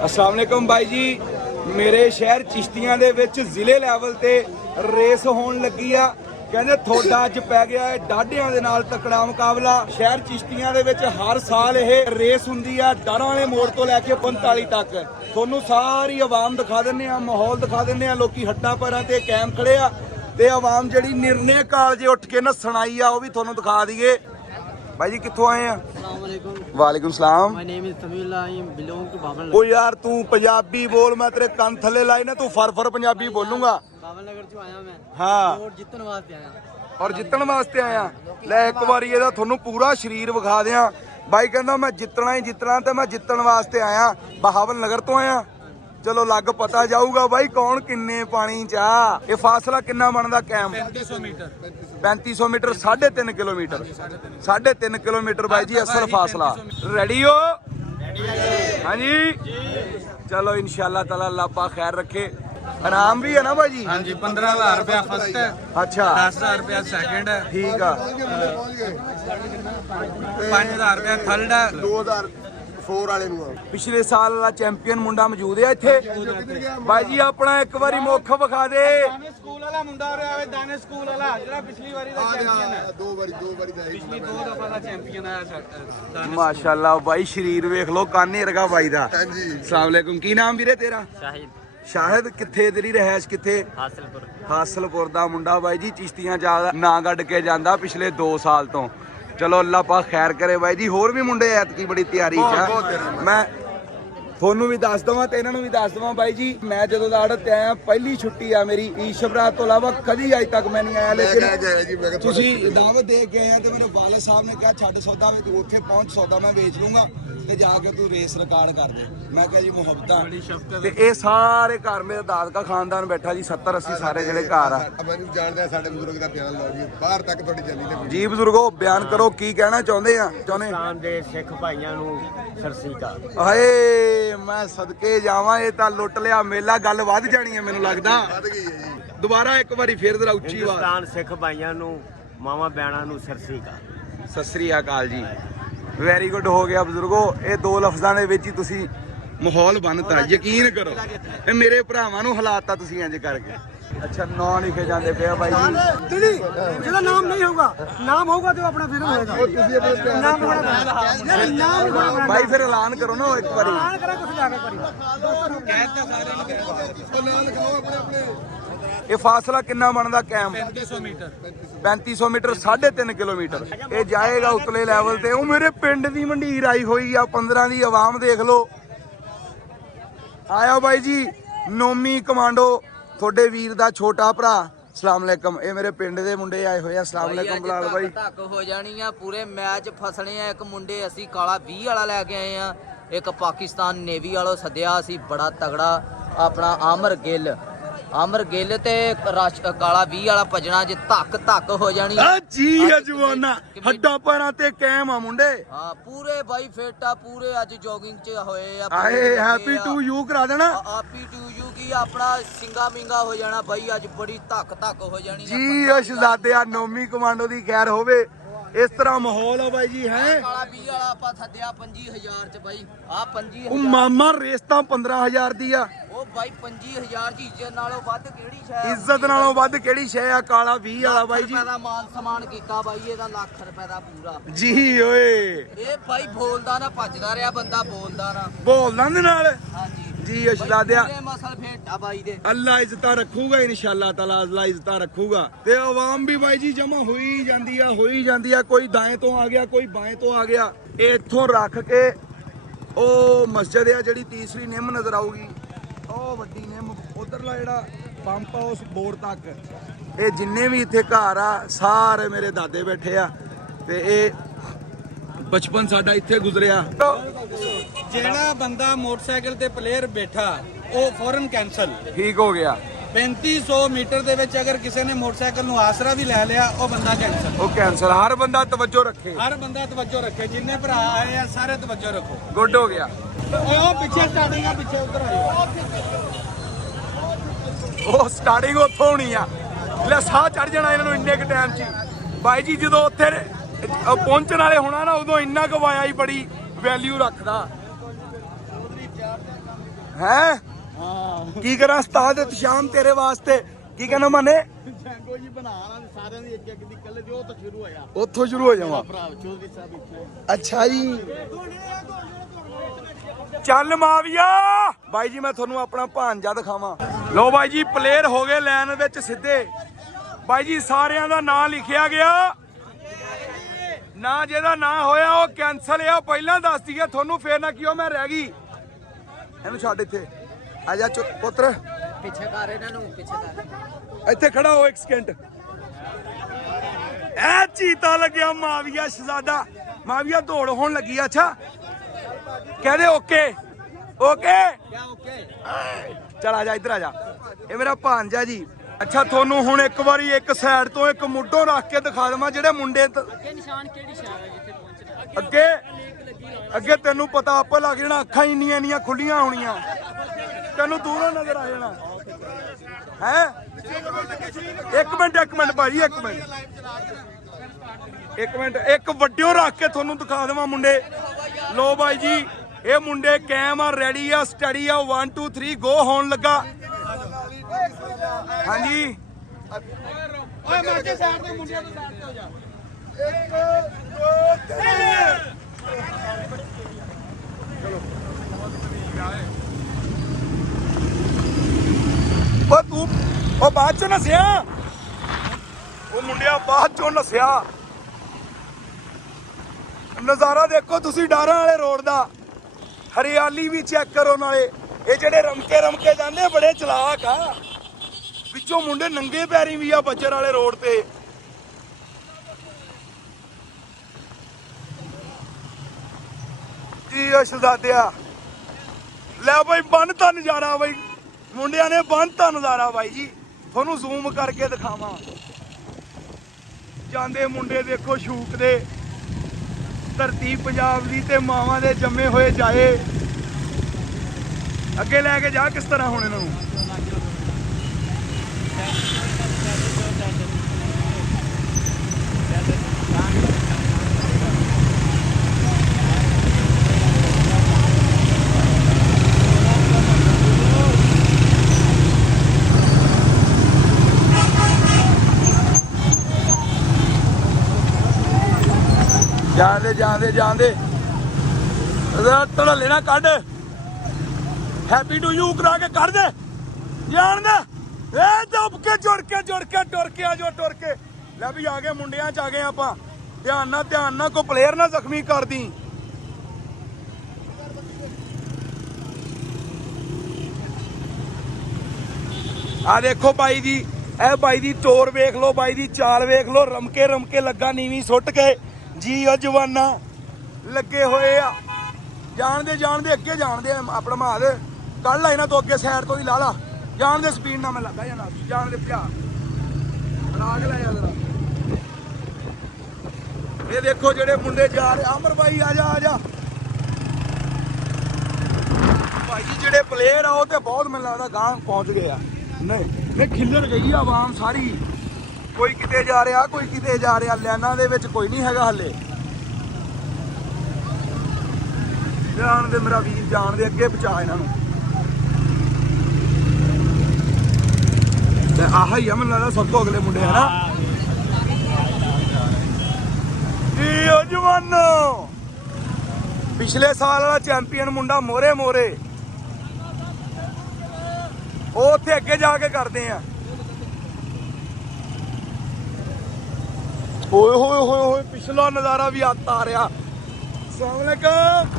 अस्सलाम वालेकुम भाई जी। मेरे शहर चिश्तियां दे विच ਜ਼ਿਲ੍ਹੇ ਲੈਵਲ ਤੇ ਰੇਸ ਹੋਣ ਲੱਗੀ ਆ। ਕਹਿੰਦੇ ਥੋੜਾ ਅੱਜ ਪੈ ਗਿਆ ਹੈ ਡਾਢਿਆਂ ਦੇ ਨਾਲ ਤਕੜਾ ਮੁਕਾਬਲਾ। ਸ਼ਹਿਰ ਚਿਸ਼ਤੀਆਂ ਦੇ ਵਿੱਚ ਹਰ ਸਾਲ ਇਹ ਰੇਸ ਹੁੰਦੀ ਆ ਡਰਾਂ ਵਾਲੇ ਮੋੜ ਤੋਂ ਲੈ ਕੇ 45 ਤੱਕ। ਤੁਹਾਨੂੰ ਸਾਰੀ ਆਵਾਮ ਦਿਖਾ ਦਿੰਨੇ ਆ, ਮਾਹੌਲ ਦਿਖਾ ਦਿੰਨੇ ਆ। ਲੋਕੀ ਹੱਟਾਂ ਪੈਰਾਂ ਤੇ ਕਾਇਮ ਖੜੇ ਆ ਤੇ ਆਵਾਮ ਜਿਹੜੀ ਨਿਰਣੇ ਕਾਲਜੇ ਉੱਠ ਕੇ ਨੱਸਣ ਆਈ ਆ ਉਹ ਵੀ ਤੁਹਾਨੂੰ ਦਿਖਾ ਦਈਏ। भाई जी कित्थों आए हैं? वालेकुम सलाम। My name is Tamil. I belong to Bhavan ओ यार तू पंजाबी बोल, मैं तेरे कान थले लाई ना, तू फर पंजाबी बोलूंगा। बावन नगर चों आया मैं। हाँ। और जितन वास्ते आया। और जितन वास्ते आया। ले एक बार ਇਹਦਾ ਤੁਹਾਨੂੰ ਪੂਰਾ ਸ਼ਰੀਰ ਵਿਖਾ ਦਿਆਂ। ਬਾਈ ਕਹਿੰਦਾ ਮੈਂ ਜਿੱਤਣਾ ਹੀ ਜਿੱਤਣਾ ਤੇ ਮੈਂ ਜਿੱਤਣ ਵਾਸਤੇ ਆਇਆ। ਬਹਾਵਲ ਨਗਰ ਤੋਂ ਆਇਆ। ਚਲੋ ਲੱਗ ਪਤਾ ਜਾਊਗਾ ਬਾਈ ਕੌਣ ਕਿੰਨੇ ਪਾਣੀ ਚ ਆ। ਇਹ ਫਾਸਲਾ ਕਿੰਨਾ ਬਣਦਾ ਕਾਇਮ? 3500 मीटर। 3500 metre 3.5 kilometre. 3.5 किलोमीटर भाई जी असल फासला। रेडी हो? हाँ जी। चलो इंशाल्लाह ताला अल्लाह पाक खैर रखे। इनाम भी है ना भाई जी? हाँ जी, 15,000 रुपया फर्स्ट है। अच्छा, 10,000 रुपया सेकंड है। ठीक है। 5,000 रुपया थर्ड है। 2004 ਵਾਲੇ ਨੂੰ पिछले साल वाला चैंपियन मुंडा मौजूद है इत्थे। भाई जी अपना एक बारी मुख विखा दे। दाने स्कूल वाला मुंडा हो रहा है, दाने स्कूल वाला ਜਿਹੜਾ ਪਿਛਲੀ ਵਾਰੀ ਦਾ ਚੈਂਪੀਅਨ ਹੈ। ਦੋ ਵਾਰੀ ਦਾ ਪਿਛਲੀ 2 ਦਫਾ ਦਾ ਚੈਂਪੀਅਨ ਆਇਆ दाने। माशाल्लाह भाई शरीर वेख लो, काने रगा भाई दा। ਹਾਂਜੀ। अस्सलाम वालेकुम। की नाम ਵੀਰੇ ਤੇਰਾ? शाहिद ਸ਼ਾਹਿਦ। ਕਿੱਥੇ ਤੇਰੀ ਰਹਿائش ਕਿੱਥੇ? हासिलपुर। ਹਾਸਲਪੁਰ ਦਾ ਮੁੰਡਾ ਬਾਈ ਜੀ ਚਿਸ਼ਤੀਆਂ ਜ਼ਿਆਦਾ ਨਾਂ ਕੱਢ ਕੇ ਜਾਂਦਾ ਪਿਛਲੇ 2 ਸਾਲ ਤੋਂ। ਚਲੋ ਅੱਲਾਹ ਪਾਕ ਖੈਰ ਕਰੇ ਬਾਈ ਜੀ। ਹੋਰ ਵੀ ਮੁੰਡੇ ਐਤਕੀ ਬੜੀ ਤਿਆਰੀ ਚ ਆ। ਮੈਂ ਤੁਹਾਨੂੰ ਵੀ ਦੱਸ ਦਵਾਂ ਤੇ ਇਹਨਾਂ ਨੂੰ ਵੀ ਦੱਸ ਦਵਾਂ ਬਾਈ ਜੀ, ਮੈਂ ਜਦੋਂ ਦਾ ਅੜਤ ਆਇਆ ਪਹਿਲੀ ਛੁੱਟੀ ਆ ਮੇਰੀ। ਈਸ਼ਵਰਾਤ ਤੋਂ ਇਲਾਵਾ ਕਦੀ ਅੱਜ ਤੱਕ ਮੈਂ ਨਹੀਂ ਆਇਆ। ਲੇਕਿਨ ਤੁਸੀਂ ਦਾਵਤ ਦੇ ਕੇ ਆਏ ਤੇ ਮੇਰੇ ਵਾਲਿਦ ਸਾਹਿਬ ਨੇ ਕਿਹਾ ਛੱਡ ਸੌਦਾ ਵੇ, ਤੂੰ ਉੱਥੇ ਪਹੁੰਚ ਸੌਦਾ ਮੈਂ ਵੇਚ ਲੂੰਗਾ ਤੇ ਜਾ ਕੇ ਤੂੰ ਰੇਸ ਰਿਕਾਰਡ ਕਰ ਦੇ। ਮੈਂ ਕਿਹਾ ਜੀ ਮੁਹੱਬਤਾਂ। ਤੇ ਇਹ ਸਾਰੇ ਘਰ ਮੇਰੇ ਦਾਦਕਾ ਖਾਨਦਾਨ ਬੈਠਾ ਜੀ, 70 80 ਸਾਰੇ ਜਿਹੜੇ ਘਰ ਆ। ਮੈਨੂੰ ਜਾਣਦੇ ਆ ਸਾਡੇ ਬਜ਼ੁਰਗ ਦਾ ਬਿਆਨ ਲਓ ਜੀ, ਬਾਹਰ ਤੱਕ ਤੁਹਾਡੀ ਚੱਲੀ ਤੇ ਜੀ ਬਜ਼ੁਰਗੋ ਬਿਆਨ ਕਰੋ, ਕੀ ਕਹਿਣਾ ਚਾਹੁੰਦੇ ਆ? ਪਾਕਿਸਤਾਨ ਦੇ ਸਿੱਖ ਭਾਈਆਂ ਨੂੰ ਸਰਸੀ ਕਾ। ਹਾਏ ਮੈਂ ਸਦਕੇ ਜਾਵਾਂ, ਇਹ ਤਾਂ ਲੁੱਟ ਲਿਆ ਮੇਲਾ। ਗੱਲ ਵੱਧ ਜਾਣੀ ਹੈ ਮੈਨੂੰ ਲੱਗਦਾ। ਵੱਧ ਗਈ ਹੈ ਜੀ। ਦੁਬਾਰਾ ਇੱਕ ਵਾਰੀ ਫੇਰ ਜ਼ਰਾ ਉੱਚੀ ਆਵਾਜ਼। ਪਾਕਿਸਤਾਨ ਸਿੱਖ ਭਾਈਆਂ ਨੂੰ ਮਾਵਾ ਬੈਣਾ ਨੂੰ ਸਰਸੀ ਕਾ। ਸਤਿ ਸ੍ਰੀ ਅਕਾਲ ਜੀ। ਵੈਰੀ ਗੁੱਡ ਹੋ ਗਿਆ ਬਜ਼ੁਰਗੋ। ਇਹ 2 ਲਫ਼ਜ਼ਾਂ ਦੇ ਵਿੱਚ ਹੀ ਤੁਸੀਂ ਮਾਹੌਲ ਬਣਤਾ। ਯਕੀਨ ਕਰੋ ਇਹ ਮੇਰੇ ਭਰਾਵਾਂ ਨੂੰ ਹਲਾਤਾ ਤੁਸੀਂ ਇੰਜ ਕਰਕੇ। ਅੱਛਾ ਨਾਂ ਲਿਖੇ ਜਾਂਦੇ ਪਿਆ ਬਾਈ ਜੀ। ਜਿਹੜਾ ਨਾਮ ਨਹੀਂ ਹੋਊਗਾ, ਨਾਮ ਹੋਊਗਾ ਤੇ ਉਹ ਆਪਣਾ ਫਿਰ ਹੋਏਗਾ। ਤੁਸੀਂ ਆਪਣੇ ਨਾਮ ਹੋਣਾ ਪੈਣਾ। ਨਾਮ ਹੀ ਹੋਣਾ ਪੈਣਾ। ਬਾਈ ਫਿਰ ਐਲਾਨ ਕਰੋ ਨਾ ਇੱਕ ਵਾਰੀ। ਐਲਾਨ ਕਰਾਂ ਕੁਝ ਜਾ ਕੇ ਕਰੀ। ਉਹ ਨਾਂ ਲਿਖਾਓ ਆਪਣੇ ਆਪਣੇ। ਇਹ ਫਾਸਲਾ ਕਿੰਨਾ ਬਣਦਾ ਕਾਇਮ? 3500 मीटर। 3500 metre 3.5 kilometre. ਇਹ ਜਾਏਗਾ ਉਤਲੇ ਲੈਵਲ ਤੇ। ਉਹ ਮੇਰੇ ਪਿੰਡ ਦੀ ਮੰਡੀਰ ਆਈ ਹੋਈ ਆ 15 ਦੀ। ਆਵਾਮ ਦੇਖ ਲਓ। ਆਇਆ ਬਾਈ ਜੀ ਨੋਮੀ ਕਮਾਂਡੋ, ਤੁਹਾਡੇ ਵੀਰ ਦਾ ਛੋਟਾ ਭਰਾ। ਅਸਲਾਮ ਵਾਲੇਕਮ। ਇਹ ਮੇਰੇ ਪਿੰਡ ਦੇ ਮੁੰਡੇ ਆਏ ਹੋਏ ਆ। ਅਸਲਾਮ ਵਾਲੇਕਮ ਬਲਾਲ ਬਾਈ। ਧੱਕ ਹੋ ਜਾਣੀ ਆ। ਪੂਰੇ ਮੈਚ ਫਸਣੇ ਆ। ਇੱਕ ਮੁੰਡੇ ਅਸੀਂ ਕਾਲਾ 20 ਵਾਲਾ ਲੈ ਕੇ ਆਏ ਆ। ਇੱਕ ਪਾਕਿਸਤਾਨ ਨੇਵੀ ਵਾਲੋ ਸੱਦਿਆ ਸੀ ਬੜਾ ਤਗੜਾ, ਆਪਣਾ ਆਮਰ ਗਿੱਲ ਤੇ ਕਾਲਾ 20 ਵਾਲਾ ਭਜਣਾ। ਜੇ ਧੱਕ ਹੋ ਜਾਣੀ ਆ ਜੀ ਅਜਵਾਨਾ ਹੱਡਾਂ ਪੈਰਾਂ ਤੇ ਕਾਇਮ ਆ ਮੁੰਡੇ। ਹਾਂ ਪੂਰੇ ਬਾਈ ਫਿੱਟ ਆ। ਪੂਰੇ ਅੱਜ ਜੋਗਿੰਗ ਚ ਹੋਏ ਆ। ਆਏ ਹੈਪੀ ਟੂ ਯੂ ਕਰਾ ਦੇਣਾ। ਹੈਪੀ ਟੂ ਯੂ ਕੀ ਆਪਣਾ ਸਿੰਗਾ ਮਿੰਗਾ ਹੋ ਜਾਣਾ ਬਾਈ। ਅੱਜ ਬੜੀ ਧੱਕ ਹੋ ਜਾਣੀ ਜੀ ਅਸ਼ਜ਼ਾਦਿਆ ਨੋਮੀ ਕਮਾਂਡੋ ਦੀ ਖੈਰ ਹੋਵੇ। ਇਸ ਤਰ੍ਹਾਂ ਮਾਹੌਲ ਆ ਬਾਈ ਜੀ। ਹੈ ਕਾਲਾ 20 ਵਾਲਾ ਆਪਾਂ ਸੱਦਿਆ 25000 ਚ ਬਾਈ। ਆ 25000 ਉਹ ਮਾਮਾ ਰੇਸ ਤਾਂ 15000 ਦੀ ਆ। ਉਹ ਬਾਈ 25000 ਦੀ ਇੱਜ਼ਤ ਨਾਲੋਂ ਵੱਧ ਕਿਹੜੀ ਸ਼ੈ? ਇੱਜ਼ਤ ਨਾਲੋਂ ਵੱਧ ਕਿਹੜੀ ਸ਼ੈ ਆ? ਕਾਲਾ 20 ਵਾਲਾ ਬਾਈ ਜੀ। ਦਾ ਮਾਲ ਸਮਾਨ ਕੀਤਾ ਬਾਈ ਇਹਦਾ ਲੱਖ ਰੁਪਏ ਦਾ ਪੂਰਾ। ਜੀ ਓਏ ਇਹ ਬਾਈ ਬੋਲਦਾ ਨਾ, ਭੱਜਦਾ ਰਿਹਾ ਬੰਦਾ, ਬੋਲਦਾ ਨਾ। ਬੋਲਦਾ ਦੇ ਨਾਲ। ਹਾਂਜੀ ਜੀ ਅਸ਼ਲਾਦਿਆ ਪੂਰੇ ਮਸਲ ਫੇਟਾ ਬਾਈ ਦੇ। ਅੱਲਾ ਇੱਜ਼ਤਾਂ ਰੱਖੂਗਾ ਇਨਸ਼ਾਅੱਲਾ ਤਾਲਾ। ਅੱਲਾ ਇੱਜ਼ਤਾਂ ਰੱਖੂਗਾ ਤੇ ਆਵਾਮ ਵੀ ਬਾਈ ਜੀ ਜਮਾ ਹੋਈ ਜਾਂਦੀ ਆ। ਕੋਈ ਦਾएं ਤੋਂ ਆ ਗਿਆ, ਕੋਈ ਬਾएं ਤੋਂ ਆ ਗਿਆ। ਇਹ ਇੱਥੋਂ ਰੱਖ ਕੇ ਉਹ ਮਸਜਿਦ ਆ ਜਿਹੜੀ ਤੀਸਰੀ ਨਿੰਮ ਨਜ਼ਰ ਆਊਗੀ, ਉਹ ਵੱਡੀ ਨਿੰਮ ਉਧਰਲਾ ਜਿਹੜਾ ਪੰਪ ਆ ਉਸ ਬੋਰ ਤੱਕ। ਇਹ ਜਿੰਨੇ ਵੀ ਇੱਥੇ ਘਰ ਆ ਸਾਰੇ ਮੇਰੇ ਦਾਦੇ ਬੈਠੇ ਆ ਤੇ ਇਹ ਬਚਪਨ ਸਾਡਾ ਇੱਥੇ ਗੁਜ਼ਰਿਆ। ਜਿਹੜਾ ਬੰਦਾ ਮੋਟਰਸਾਈਕਲ ਤੇ ਪਲੇਅਰ ਬੈਠਾ ਉਹ ਫੌਰਨ ਕੈਂਸਲ। ਠੀਕ ਹੋ ਗਿਆ। 3500 ਮੀਟਰ ਦੇ ਵਿੱਚ ਅਗਰ ਕਿਸੇ ਨੇ ਮੋਟਰਸਾਈਕਲ ਨੂੰ ਆਸਰਾ ਵੀ ਲੈ ਲਿਆ ਉਹ ਬੰਦਾ ਕੈਂਸਲ। ਉਹ ਕੈਂਸਲ। ਹਰ ਬੰਦਾ ਤਵੱਜੋ ਰੱਖੇ। ਹਰ ਬੰਦਾ ਤਵੱਜੋ ਰੱਖੇ। ਜਿੰਨੇ ਭਰਾ ਆਏ ਆ ਸਾਰੇ ਤਵੱਜੋ ਰੱਖੋ। ਗੁੱਡ ਹੋ ਗਿਆ। ਉਹ ਪਿੱਛੇ ਸਟਾਰਟਿੰਗ ਆ, ਪਿੱਛੇ ਉਧਰ ਆਇਓ। ਉਹ ਸਟਾਰਟਿੰਗ ਉੱਥੋਂ ਹੋਣੀ ਆ। ਲੈ ਸਾਹ ਚੜ ਜਾਣਾ ਇਹਨਾਂ ਨੂੰ ਇੰਨੇ ਕੁ ਟਾਈਮ 'ਚ। ਬਾਈ ਜੀ ਜਦੋਂ ਉੱਥੇ ਪਹੁੰਚਣ ਵਾਲੇ ਹੋਣਾ ਨਾ ਉਦੋਂ ਇੰਨਾ ਕੁ ਵਾਇਆ ਹੀ ਬੜੀ ਵੈਲਿਊ ਰੱਖਦਾ। ਹੈ ਕੀ ਕਰਾਂ ਉਸਤਾਦ ਸ਼ਾਮ ਤੇਰੇ ਵਾਸਤੇ ਕੀ ਕਹਿਣਾ ਮਾਨੇ ਜੰਗੋ ਜੀ ਬਣਾ ਸਾਰਿਆਂ ਦੀ ਇੱਕ ਦੀ ਕੱਲ ਜੋ ਤੋਂ ਸ਼ੁਰੂ ਹੋਇਆ ਉੱਥੋਂ ਸ਼ੁਰੂ ਹੋ ਜਾਵਾਂ ਭਰਾ ਚੌਧਰੀ ਸਾਹਿਬ ਇੱਥੇ ਅੱਛਾ ਜੀ ਚੱਲ ਮਾਵੀਆ ਬਾਈ ਜੀ ਮੈਂ ਤੁਹਾਨੂੰ ਆਪਣਾ ਭਾਂਜਾ ਦਿਖਾਵਾਂ ਲੋ ਬਾਈ ਜੀ ਪਲੇਅਰ ਹੋ ਗਏ ਲਾਈਨ ਵਿੱਚ ਸਿੱਧੇ ਬਾਈ ਜੀ ਸਾਰਿਆਂ ਦਾ ਨਾਂ ਲਿਖਿਆ ਗਿਆ ਨਾ ਜਿਹਦਾ ਨਾਂ ਹੋਇਆ ਉਹ ਕੈਨਸਲ ਆ ਪਹਿਲਾਂ ਦੱਸ ਦਈਏ ਤੁਹਾਨੂੰ ਫੇਰ ਨਾ ਕਿਉਂ ਮੈਂ ਰਹਿ ਗਈ ਇਹਨੂੰ ਛੱਡ ਇੱਥੇ ਆ ਜਾ ਪੁੱਤਰ ਪਿੱਛੇ ਕਰ ਇਹਨਾਂ ਨੂੰ ਪਿੱਛੇ ਕਰ ਇੱਥੇ ਖੜਾ ਹੋ ਇੱਕ ਸਕਿੰਟ ਐ ਚੀਤਾ ਲੱਗਿਆ ਮਾਵੀਆ ਸ਼ਹਜ਼ਾਦਾ ਮਾਵੀਆ ਦੌੜ ਹੋਣ ਲੱਗੀ ਆ ਅੱਛਾ ਕਹਦੇ ਓਕੇ ਓਕੇ ਚਲ ਆ ਜਾ ਇੱਧਰ ਆ ਜਾ ਇਹ ਮੇਰਾ ਭਾਂਜਾ ਜੀ ਅੱਛਾ ਤੁਹਾਨੂੰ ਹੁਣ ਇੱਕ ਵਾਰੀ ਇੱਕ ਸਾਈਡ ਤੋਂ ਇੱਕ ਮੁੱਢੋਂ ਰੱਖ ਕੇ ਦਿਖਾ ਦੇਵਾਂ ਜਿਹੜੇ ਮੁੰਡੇ ਅੱਗੇ ਨਿਸ਼ਾਨ ਕਿਹੜੀ ਸ਼ਹਿਰ ਹੈ ਜਿੱਥੇ ਪਹੁੰਚਣਾ ਅੱਗੇ ਤੈਨੂੰ ਪਤਾ ਆਪੇ ਲੱਗ ਜਾਣਾ ਅੱਖਾਂ ਇੰਨੀਆਂ ਖੁੱਲੀਆਂ ਹੋਣੀਆਂ ਤੈਨੂੰ ਦੂਰੋਂ ਨਜ਼ਰ ਆ ਜਾਣਾ ਹੈ ਇੱਕ ਮਿੰਟ ਭਾਈ ਇੱਕ ਮਿੰਟ ਇੱਕ ਵੱਡਿਓ ਰੱਖ ਕੇ ਤੁਹਾਨੂੰ ਦਿਖਾ ਦੇਵਾਂ ਮੁੰਡੇ ਲੋ ਬਾਈ ਜੀ ਇਹ ਮੁੰਡੇ ਕੈਮ ਆ ਰੈਡੀ ਆ ਸਟੱਡੀ ਆ 1 2 3 ਗੋ ਹੋਣ ਲੱਗਾ ਹਾਂਜੀ ਓਏ ਮਾਝੇ ਸਾਈਡ ਤੋਂ ਮੁੰਡਿਆਂ ਤੋਂ ਸਾਈਡ ਤੇ ਹੋ ਜਾ 1 2 3 ਉਹ ਤੂੰ ਉਹ ਬਾਅਦ ਚੋਂ ਨਸਿਆ ਉਹ ਮੁੰਡਿਆ ਬਾਅਦ ਚੋਂ ਨਸਿਆ ਨਜ਼ਾਰਾ ਦੇਖੋ ਤੁਸੀਂ ਡਾਰਾਂ ਵਾਲੇ ਰੋਡ ਦਾ ਹਰਿਆਲੀ ਵੀ ਚੈੱਕ ਕਰੋ ਨਾਲੇ ਇਹ ਜਿਹੜੇ ਰਮਕੇ ਜਾਂਦੇ ਬੜੇ ਚਲਾਕ ਆ ਵਿੱਚੋਂ ਮੁੰਡੇ ਨੰਗੇ ਪੈਰੀ ਵੀ ਆ ਬੱਜਰ ਵਾਲੇ ਰੋਡ ਤੇ ਜੀ ਸ਼ਹਜ਼ਾਦਿਆ ਲੈ ਬਾਈ ਬੰਨਤਾ ਨਜ਼ਾਰਾ ਬਾਈ ਮੁੰਡਿਆਂ ਨੇ ਬੰਨਤਾ ਨਜ਼ਾਰਾ ਬਾਈ ਜੀ ਤੁਹਾਨੂੰ ਜ਼ੂਮ ਕਰਕੇ ਦਿਖਾਵਾਂ ਜਾਂਦੇ ਮੁੰਡੇ ਦੇਖੋ ਸ਼ੂਕ ਦੇ ਧਰਤੀ ਪੰਜਾਬ ਦੀ ਤੇ ਮਾਵਾਂ ਦੇ ਜੰਮੇ ਹੋਏ ਜਾਏ ਅੱਗੇ ਲੈ ਕੇ ਜਾ ਕਿਸ ਤਰ੍ਹਾਂ ਹੁਣ ਇਹਨਾਂ ਨੂੰ ਜਾਂਦੇ ਧੜੱਲੇ ਨਾ ਕੱਢ ਹੈਪੀ ਟੂ ਯੂ ਕਰਾ ਕੇ ਕੱਢ ਦੇ ਜਾਣ ਦੇ ਇਹ ਦੱਬ ਕੇ ਜੁੜ ਕੇ ਆ ਜੋ ਟੁਰ ਕੇ ਲੈ ਵੀ ਆ ਗਏ ਮੁੰਡਿਆਂ ਚ ਆ ਗਏ ਆਪਾਂ ਧਿਆਨ ਨਾਲ ਕੋਈ ਪਲੇਅਰ ਨਾ ਜ਼ਖਮੀ ਕਰਦੀ ਆ ਦੇਖੋ ਬਾਈ ਦੀ ਇਹ ਬਾਈ ਦੀ ਟੋਰ ਵੇਖ ਲਓ ਬਾਈ ਦੀ ਚਾਲ ਵੇਖ ਲਓ ਰਮਕੇ ਲੱਗਾ ਨੀਵੀਂ ਸੁੱਟ ਕੇ ਜੀ ਉਹ ਜਵਾਨਾ ਲੱਗੇ ਹੋਏ ਆ ਜਾਣਦੇ ਅੱਗੇ ਜਾਣਦੇ ਆਪਣਾ ਮਾਦ ਕੱਢ ਲਾ ਇਹਨਾਂ ਤੋਂ ਅੱਗੇ ਸਾਈਡ ਤੋਂ ਹੀ ਲਾ ਲਾ ਜਾਣਦੇ ਸਪੀਡ ਨਾਲ ਮੈਂ ਲੱਗਾ ਜਾਣਾ ਜਾਣਦੇ ਪਿਆ ਰਾਗ ਲੈ ਜਾ ਜਰਾ ਇਹ ਦੇਖੋ ਜਿਹੜੇ ਮੁੰਡੇ ਜਾ ਰਹੇ ਅਮਰ ਬਾਈ ਆ ਜਾ ਭਾਈ ਜੀ ਜਿਹੜੇ ਪਲੇਅਰ ਆ ਉਹ ਤੇ ਬਹੁਤ ਮੈਨੂੰ ਲੱਗਦਾ ਗਾਂ ਪਹੁੰਚ ਗਏ ਆ ਨਹੀਂ ਖਿੱਲਰ ਗਈ ਆ ਆਵਾਮ ਸਾਰੀ ਕੋਈ ਕਿਤੇ ਜਾ ਰਿਹਾ ਕੋਈ ਕਿਤੇ ਜਾ ਰਿਹਾ ਲਾਈਨਾਂ ਦੇ ਵਿੱਚ ਕੋਈ ਨਹੀਂ ਹੈਗਾ ਹੱਲੇ ਜਾਣਦੇ ਮੇਰਾ ਵੀਰ ਜਾਣਦੇ ਅੱਗੇ ਬਚਾ ਇਹਨਾਂ ਨੂੰ ਤੇ ਆਹ ਹੀ ਆ ਮੈਨੂੰ ਲੱਗਦਾ ਸਭ ਤੋਂ ਅਗਲੇ ਮੁੰਡੇ ਹੈ ਨਾ ਜੀ ਉਹ ਜਵਾਨੋ ਪਿਛਲੇ ਸਾਲ ਵਾਲਾ ਚੈਂਪੀਅਨ ਮੁੰਡਾ ਮੋਰੇ ਉਹ ਉੱਥੇ ਅੱਗੇ ਜਾ ਕੇ ਕਰਦੇ ਆ ਓਏ ਪਿਛਲਾ ਨਜ਼ਾਰਾ ਵੀ ਆ ਰਿਹਾ ਅਸਲਾਮ ਅਲੈਕਮ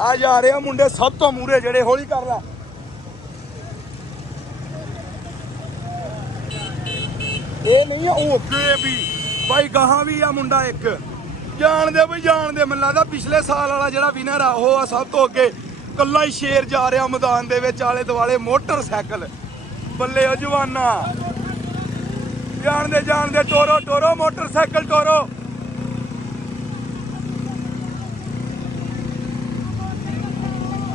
ਆ ਜਾ ਰਹੇ ਆ ਮੁੰਡੇ ਸਭ ਤੋਂ ਮੂਰੇ ਜਿਹੜੇ ਹੌਲੀ ਕਰ ਲੈ ਇਹ ਨਹੀਂ ਆ ਉਹ ਅੱਗੇ ਵੀ ਬਾਈ ਗਾਹਾਂ ਵੀ ਆ ਮੁੰਡਾ ਇੱਕ ਜਾਣਦੇ ਮੈਨੂੰ ਲੱਗਦਾ ਪਿਛਲੇ ਸਾਲ ਵਾਲਾ ਜਿਹੜਾ ਵਿਨਰ ਆ ਉਹ ਆ ਸਭ ਤੋਂ ਅੱਗੇ ਕੱਲਾ ਹੀ ਸ਼ੇਰ ਜਾ ਰਿਹਾ ਮੈਦਾਨ ਦੇ ਵਿੱਚ ਆਲੇ ਦੁਆਲੇ ਮੋਟਰਸਾਈਕਲ ਬੱਲੇ ਉਹ ਜਵਾਨਾ ਜਾਣਦੇ ਟੋਰੋ ਮੋਟਰਸਾਈਕਲ ਟੋਰੋ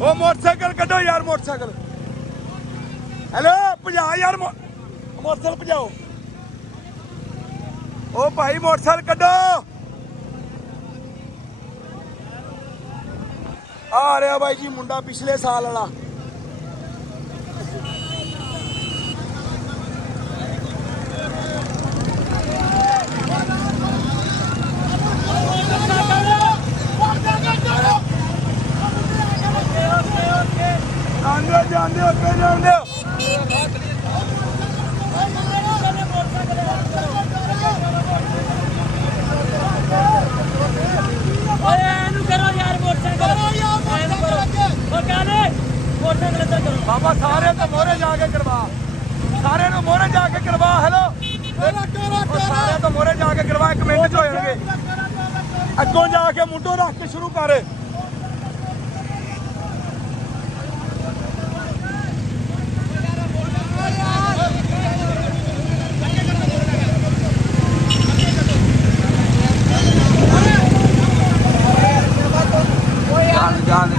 ਉਹ ਮੋਟਰਸਾਈਕਲ ਕੱਢੋ ਯਾਰ ਮੋਟਰਸਾਈਕਲ ਹੈਲੋ ਭਜਾ ਯਾਰ ਮੋਟਰਸਾਈਕਲ ਭਜਾਓ ਉਹ ਭਾਈ ਮੋਟਰਸਾਈਕਲ ਕੱਢੋ ਆ ਰਿਹਾ ਬਾਈ ਜੀ ਮੁੰਡਾ ਪਿਛਲੇ ਸਾਲ ਵਾਲਾ। ਜਾਂਦੇ ਅੱਗੇ ਜਾਂਦੇ ਬਾਬਾ ਸਾਰੇ ਤੋਂ ਮੋਰੇ ਜਾ ਕੇ ਕਰਵਾ, ਸਾਰੇ ਨੂੰ ਮੋਰੇ ਜਾ ਕੇ ਕਰਵਾ। ਹੈਲੋ ਸਾਰੇ ਤੋਂ ਮੋਰੇ ਜਾ ਕੇ ਕਰਵਾ, 1 ਮਿੰਟ ਚ ਹੋ ਜਾਣਗੇ। ਅੱਗੋਂ ਜਾ ਕੇ ਮੁੰਡੋ ਰੱਖ ਕੇ ਸ਼ੁਰੂ ਕਰ। ਜਾਣ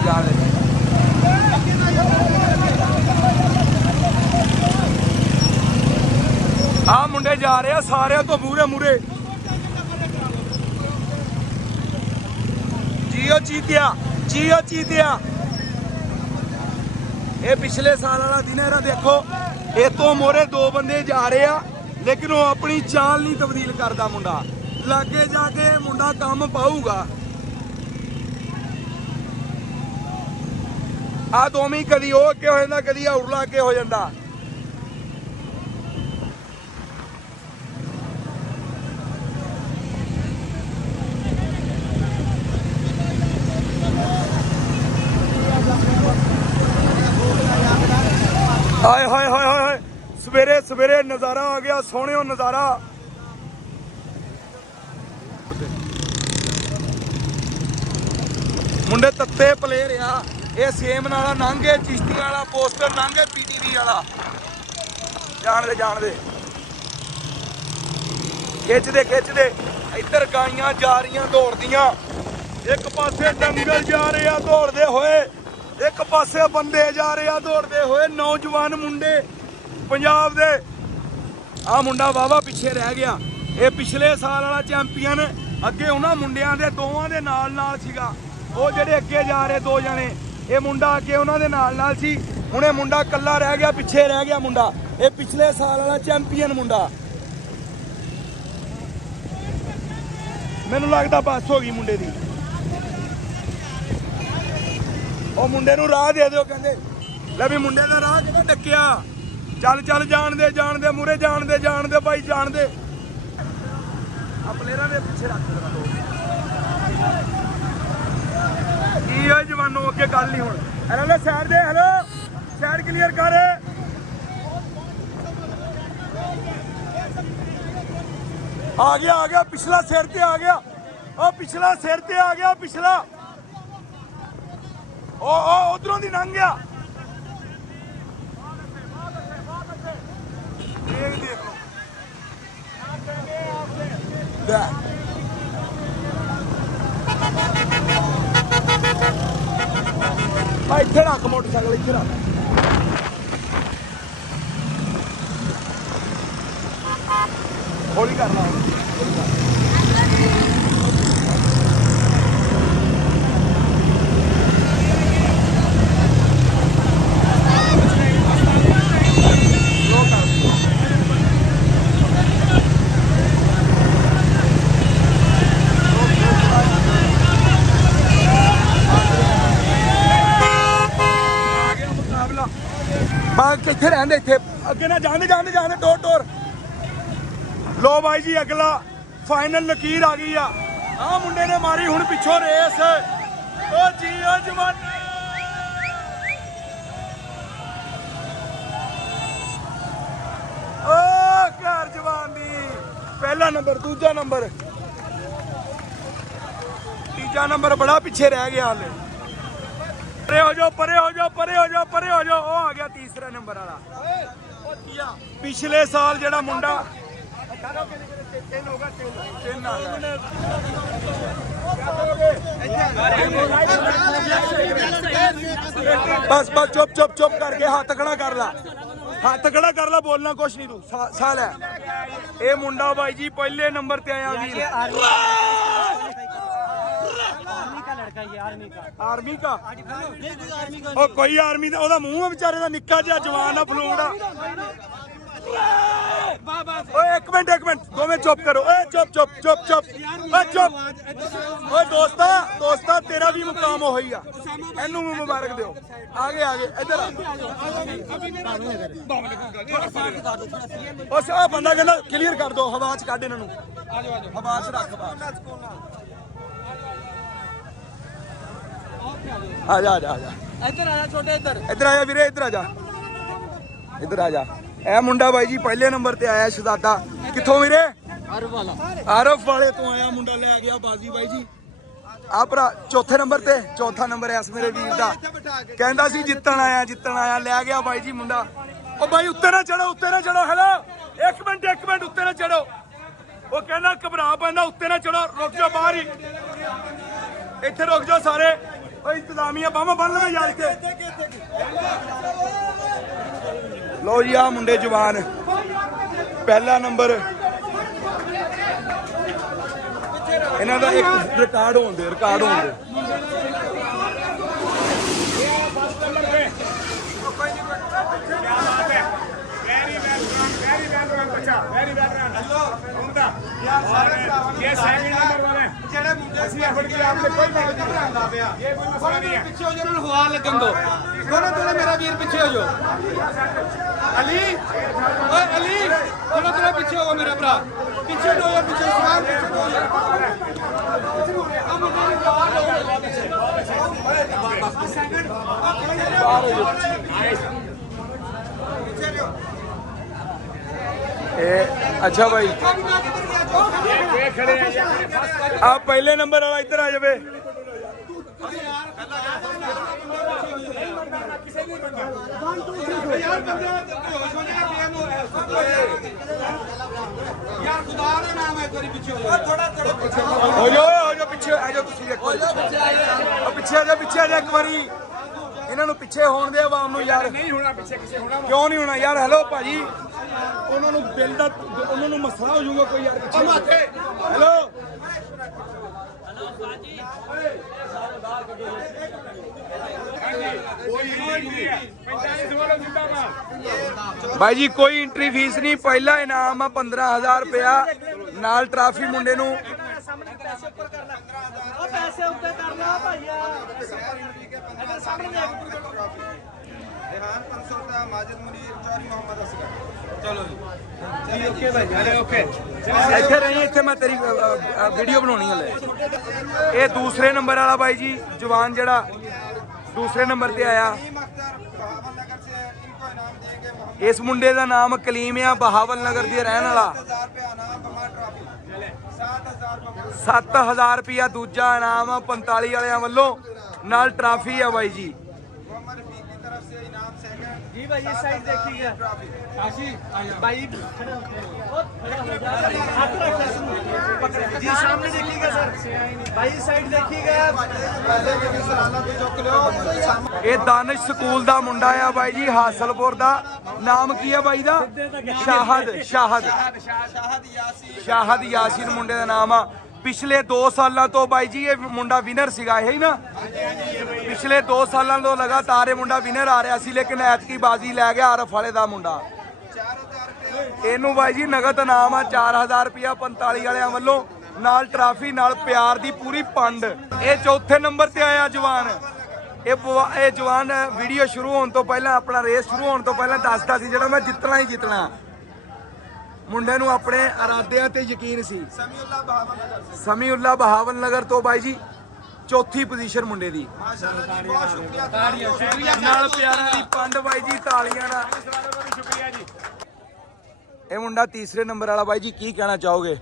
ਆ ਮੁੰਡੇ ਜਾ ਰਹੇ ਆ ਸਾਰਿਆਂ ਤੋਂ ਮੂਰੇ ਜੀਓ ਚੀਤਿਆ ਇਹ ਪਿਛਲੇ ਸਾਲ ਵਾਲਾ ਦਿਨ ਹੈ। ਦੇਖੋ ਇਹ ਤੋਂ ਮੋਰੇ 2 ਬੰਦੇ ਜਾ ਰਹੇ ਆ, ਲੇਕਿਨ ਉਹ ਆਪਣੀ ਚਾਲ ਨਹੀਂ ਤਬਦੀਲ ਕਰਦਾ ਮੁੰਡਾ। ਲਾਗੇ ਜਾ ਕੇ ਮੁੰਡਾ ਕੰਮ ਪਾਊਗਾ। ਆ ਦੋਵੇਂ ਕਦੀ ਉਹ ਅੱਗੇ ਹੋ ਜਾਂਦਾ, ਕਦੀ ਆ ਉਰਲਾ ਅੱਗੇ ਹੋ ਜਾਂਦਾ। ਹਾਏ ਹਾਏ ਹਾਏ ਹਾਏ ਸਵੇਰੇ ਸਵੇਰੇ ਨਜ਼ਾਰਾ ਆ ਗਿਆ, ਸੋਹਣਿਓ ਨਜ਼ਾਰਾ। ਮੁੰਡੇ ਤੱਤੇ ਪਲੇਅਰ ਆ। ਇਹ ਸੇਮ ਨਾਲਾ ਨਾਂਗੇ, ਚਿਸ਼ਤੀਆਂ ਵਾਲਾ ਪੋਸਟਰ ਨਾਂਗੇ, ਪੀਟੀਵੀ ਵਾਲਾ। ਜਾਣਦੇ ਖਿੱਚਦੇ ਇੱਧਰ ਗਾਈਆਂ ਜਾ ਰਹੀਆਂ ਦੌੜਦੀਆਂ, ਇੱਕ ਪਾਸੇ ਡੰਗਰ ਜਾ ਰਹੇ ਆ ਦੌੜਦੇ ਹੋਏ, ਇੱਕ ਪਾਸੇ ਬੰਦੇ ਜਾ ਰਹੇ ਆ ਦੌੜਦੇ ਹੋਏ। ਨੌਜਵਾਨ ਮੁੰਡੇ ਪੰਜਾਬ ਦੇ। ਆ ਮੁੰਡਾ ਵਾਵਾ ਪਿੱਛੇ ਰਹਿ ਗਿਆ। ਇਹ ਪਿਛਲੇ ਸਾਲ ਵਾਲਾ ਚੈਂਪੀਅਨ ਅੱਗੇ ਉਹਨਾਂ ਮੁੰਡਿਆਂ ਦੇ ਦੋਵਾਂ ਦੇ ਨਾਲ ਸੀਗਾ। ਉਹ ਜਿਹੜੇ ਅੱਗੇ ਜਾ ਰਹੇ 2 ਜਣੇ, ਇਹ ਮੁੰਡਾ ਅੱਗੇ ਉਹਨਾਂ ਦੇ ਨਾਲ ਸੀ। ਹੁਣ ਇਹ ਮੁੰਡਾ ਇਕੱਲਾ ਰਹਿ ਗਿਆ, ਪਿੱਛੇ ਰਹਿ ਗਿਆ ਮੁੰਡਾ। ਇਹ ਪਿਛਲੇ ਸਾਲ ਵਾਲਾ ਚੈਂਪੀਅਨ ਮੁੰਡਾ। ਮੈਨੂੰ ਲੱਗਦਾ ਬੱਸ ਹੋ ਗਈ ਮੁੰਡੇ ਦੀ। ਉਹ ਮੁੰਡੇ ਨੂੰ ਰਾਹ ਦੇ ਦਿਓ, ਕਹਿੰਦੇ ਲੈ ਵੀ ਮੁੰਡੇ ਦਾ ਰਾਹ ਕਿਵੇਂ ਡੱਕਿਆ। ਚੱਲ ਜਾਣਦੇ ਮੂਰੇ ਜਾਣਦੇ ਬਾਈ ਜਾਣਦੇ। ਆ ਪਲੇਅਰਾਂ ਦੇ ਪਿੱਛੇ ਰੱਖ ਦੇਣਾ ਲੋਕ। ਕੀ ਹੋਇਆ ਜਵਾਨੋ, ਅੱਗੇ ਗੱਲ ਨਹੀਂ ਹੁਣ। ਹੈਲੋ ਸਾਈਡ ਦੇ, ਹੈਲੋ ਸਾਈਡ ਕਲੀਅਰ ਕਰ। ਆ ਗਿਆ ਪਿਛਲਾ ਸਿਰ ਤੇ ਆ ਗਿਆ। ਉਹ ਪਿਛਲਾ ਸਿਰ ਤੇ ਆ ਗਿਆ, ਪਿਛਲਾ ਉਹ ਉਧਰੋਂ ਦੀ ਲੰਘ ਗਿਆ। ਦੇਖ ਲਓ ਆ ਇੱਥੇ ਰੱਖ ਮੋਟਰਸਾਈਕਲ, ਇੱਥੇ ਰੱਖ। ਹੌਲੀ ਕਰ ਲਾ। ਕਿੱਥੇ ਰਹਿੰਦੇ ਇੱਥੇ ਅੱਗੇ ਨਾ ਜਾਂਦੇ ਟੋਰ। ਲੋ ਬਾਈ ਜੀ ਅਗਲਾ ਫਾਈਨਲ ਲਕੀਰ ਆ ਗਈ ਆ। ਆਹ ਮੁੰਡੇ ਨੇ ਮਾਰੀ ਹੁਣ ਪਿੱਛੋਂ ਰੇਸ। ਓ ਜੀਓ ਜਵਾਨ, ਓ ਘਰ ਜਵਾਨ ਦੀ। ਪਹਿਲਾ ਨੰਬਰ, ਦੂਜਾ ਨੰਬਰ, ਤੀਜਾ ਨੰਬਰ ਬੜਾ ਪਿੱਛੇ ਰਹਿ ਗਿਆ ਹਾਲੇ। ਪਰੇ ਹੋ ਜਾਓ। ਉਹ ਆ ਗਿਆ ਤੀਸਰਾ ਨੰਬਰ ਵਾਲਾ। ਪਿਛਲੇ ਸਾਲ ਜਿਹੜਾ ਮੁੰਡਾ ਬਸ ਚੁੱਪ ਕਰਕੇ ਹੱਥ ਖੜਾ ਕਰ ਲਾ, ਬੋਲਣਾ ਕੁਛ ਨਹੀਂ ਤੂੰ। ਸਾਲ ਹੈ ਇਹ ਮੁੰਡਾ ਬਾਈ ਜੀ ਪਹਿਲੇ ਨੰਬਰ ਤੇ ਆਇਆ ਵੀਰ। ਆਰਮੀ ਕਾ ਉਹ ਕੋਈ ਆਰਮੀ ਦਾ ਉਹਦਾ ਮੂੰਹ ਆ ਵਿਚਾਰੇ ਦਾ ਨਿੱਕਾ ਜਿਹਾ ਜਵਾਨ ਆ ਫਲੂੰਡ ਆ ਓਏ ਇੱਕ ਮਿੰਟ ਦੋਵੇਂ ਚੁੱਪ ਕਰੋ ਓਏ ਚੁੱਪ ਓਏ ਚੁੱਪ ਓਏ ਦੋਸਤਾ ਤੇਰਾ ਵੀ ਮੁਕਾਮ ਉਹੀ ਆ ਇਹਨੂੰ ਵੀ ਮੁਬਾਰਕ ਦਿਓ ਆਗੇ ਇੱਧਰ ਉਸ ਆ ਬੰਦਾ ਕਹਿੰਦਾ ਕਲੀਅਰ ਕਰ ਦਿਓ ਹਵਾ 'ਚ ਕੱਢ ਇਹਨਾਂ ਨੂੰ ਹਵਾ 'ਚ ਰੱਖ ਆ ਜਾ ਇੱਧਰ ਆ ਜਾ ਛੋਟੇ ਇੱਧਰ ਆ ਜਾ ਵੀਰੇ ਇੱਧਰ ਆ ਜਾ ਇਹ ਮੁੰਡਾ ਬਾਈ ਜੀ ਪਹਿਲੇ ਨੰਬਰ ਤੇ ਆਇਆ ਸ਼ਹਜ਼ਾਦਾ ਕਿੱਥੋਂ ਵੀਰੇ ਆਰਫ ਵਾਲੇ ਤੋਂ ਆਇਆ ਮੁੰਡਾ ਲੈ ਗਿਆ ਬਾਜ਼ੀ ਬਾਈ ਜੀ ਆ ਭਰਾ ਚੌਥਾ ਨੰਬਰ ਐਸ ਮੇਰੇ ਵੀਰ ਦਾ ਕਹਿੰਦਾ ਸੀ ਜਿੱਤਣ ਆਇਆ ਲੈ ਗਿਆ ਬਾਈ ਜੀ ਮੁੰਡਾ ਉਹ ਬਾਈ ਉੱਤੇ ਨਾ ਚੜੋ ਹੈਲੋ ਇੱਕ ਮਿੰਟ ਉੱਤੇ ਨਾ ਚੜੋ ਉਹ ਕਹਿੰਦਾ ਘਬਰਾ ਪੈਂਦਾ ਉੱਤੇ ਨਾ ਚੜੋ ਰੁਕ ਜਾਓ ਬਾਹਰ ਹੀ ਇੱਥੇ ਰੁਕ ਜਾਓ ਸਾਰੇ ਓਏ ਇੰਤਜ਼ਾਮੀਆ ਬਾਹਾਂ ਬੰਨ ਲਵੇ ਯਾਰ ਇੱਥੇ ਲੋ ਜੀ ਆ ਮੁੰਡੇ ਜਵਾਨ ਪਹਿਲਾ ਨੰਬਰ ਇਹਨਾਂ ਦਾ ਇੱਕ ਰਿਕਾਰਡ ਹੋਣ ਦੇ ਪਿੱਛੇ ਹੋ ਜਾ ਉਹਨਾਂ ਨੂੰ ਹਵਾ ਲੱਗਣ ਦੋ ਦੋਨੋਂ ਮੇਰਾ ਵੀਰ ਪਿੱਛੇ ਹੋ ਜਾ ਅਲੀ ਦੋਨੋਂ ਪਿੱਛੇ ਹੋ ਮੇਰਾ ਭਰਾ ਪਿੱਛੇ ਹੋ ਜਾ अच्छा भाई आप पहले नंबर वाला इधर आ जावे हो जाओ पीछे आ जाओ पीछे आ जा एक बारी ਇਹਨਾਂ ਨੂੰ ਪਿੱਛੇ ਹੋਣ ਦੇ ਆਵਾਮ ਨੂੰ ਯਾਰ ਨਹੀਂ ਹੋਣਾ ਪਿੱਛੇ ਕਿਸੇ ਹੋਣਾ ਕਿਉਂ ਨਹੀਂ ਹੋਣਾ ਯਾਰ ਹੈਲੋ ਭਾਜੀ ਉਹਨਾਂ ਨੂੰ ਦਿਲ ਦਾ ਉਹਨਾਂ ਨੂੰ ਮਸਲਾ ਹੋ ਜਾਊਗਾ ਕੋਈ ਯਾਰ ਪਿੱਛੇ ਹੈਲੋ ਭਾਜੀ भाई जी कोई एंट्री फीस नहीं पहला इनाम 15,000 रुपया नाल ट्राफी मुंडे नू ਇੱਥੇ ਰਹੀ ਇੱਥੇ ਮੈਂ ਤੇਰੀ ਵੀਡੀਓ ਬਣਾਉਣੀ ਹਲੇ ਇਹ ਦੂਸਰੇ ਨੰਬਰ ਵਾਲਾ ਬਾਈ ਜੀ ਜਵਾਨ ਜਿਹੜਾ ਦੂਸਰੇ ਨੰਬਰ ਤੇ ਆਇਆ ਇਸ ਮੁੰਡੇ ਦਾ ਨਾਮ ਕਲੀਮ ਆ ਬਹਾਵਲ ਨਗਰ ਦੀ ਰਹਿਣ ਵਾਲਾ 7000 ਰੁਪਇਆ ਦੂਜਾ ਇਨਾਮ 45 ਵਾਲਿਆਂ ਵੱਲੋਂ ਨਾਲ ਟਰਾਫੀ ਆ ਬਾਈ ਜੀ जी भाई इस साइड देखिएगा भाई जी सामने देखिएगा सर भाई इस साइड देखिएगा ਇਹ ਦਾਨਿਸ਼ ਸਕੂਲ ਦਾ ਮੁੰਡਾ ਆ ਬਾਈ ਜੀ ਹਾਸਲਪੁਰ ਦਾ ਨਾਮ ਕੀ ਆ ਬਾਈ ਦਾ ਸ਼ਾਹਦ ਯਾਸੀਨ ਮੁੰਡੇ ਦਾ ਨਾਮ ਆ ਪਿਛਲੇ 2 ਸਾਲਾਂ ਤੋਂ ਬਾਈ ਜੀ ਇਹ ਮੁੰਡਾ ਵਿਨਰ ਸੀਗਾ ਇਹ ਹੀ ਨਾ ਪਿਛਲੇ 2 ਸਾਲਾਂ ਤੋਂ ਲਗਾਤਾਰ ਇਹ ਮੁੰਡਾ ਵਿਨਰ ਆ ਰਿਹਾ ਸੀ ਲੇਕਿਨ ਐਤਕੀ ਬਾਜ਼ੀ ਲੈ ਗਿਆ ਆਰਫ ਵਾਲੇ ਦਾ ਮੁੰਡਾ ਇਹਨੂੰ ਬਾਈ ਜੀ ਨਗਦ ਇਨਾਮ ਆ 4000 ਰੁਪਇਆ 45 ਵਾਲਿਆਂ ਵੱਲੋਂ ਨਾਲ ਟਰਾਫੀ ਨਾਲ ਪਿਆਰ ਦੀ ਪੂਰੀ ਪੰਡ ਇਹ ਚੌਥੇ ਨੰਬਰ ਤੇ ਆਇਆ ਜਵਾਨ ਇਹ ਜਵਾਨ ਵੀਡੀਓ ਸ਼ੁਰੂ ਹੋਣ ਤੋਂ ਪਹਿਲਾਂ ਆਪਣਾ ਰੇਸ ਸ਼ੁਰੂ ਹੋਣ ਤੋਂ ਪਹਿਲਾਂ ਦੱਸਦਾ ਸੀ ਜਿਹੜਾ ਮੈਂ ਜਿੱਤਣਾ ਹੀ ਜਿੱਤਣਾ ਮੁੰਡੇ ਨੂੰ ਆਪਣੇ ਇਰਾਦਿਆਂ ਤੇ ਯਕੀਨ ਸੀ ਸਮੀਉੱਲਾ ਬਹਾਵਲ ਨਗਰ ਤੋਂ ਬਾਈ ਜੀ ਚੌਥੀ ਪੋਜੀਸ਼ਨ ਮੁੰਡੇ ਦੀ ਨਾਲ ਪਿਆਰਾਂ ਦੀ ਪੰਡ ਬਾਈ ਜੀ ਤਾਲੀਆਂ ਨਾਲ ਸ਼ੁਕਰੀਆ ਜੀ ਇਹ ਮੁੰਡਾ ਤੀਸਰੇ ਨੰਬਰ ਵਾਲਾ ਬਾਈ ਜੀ ਕੀ ਕਹਿਣਾ ਚਾਹੋਗੇ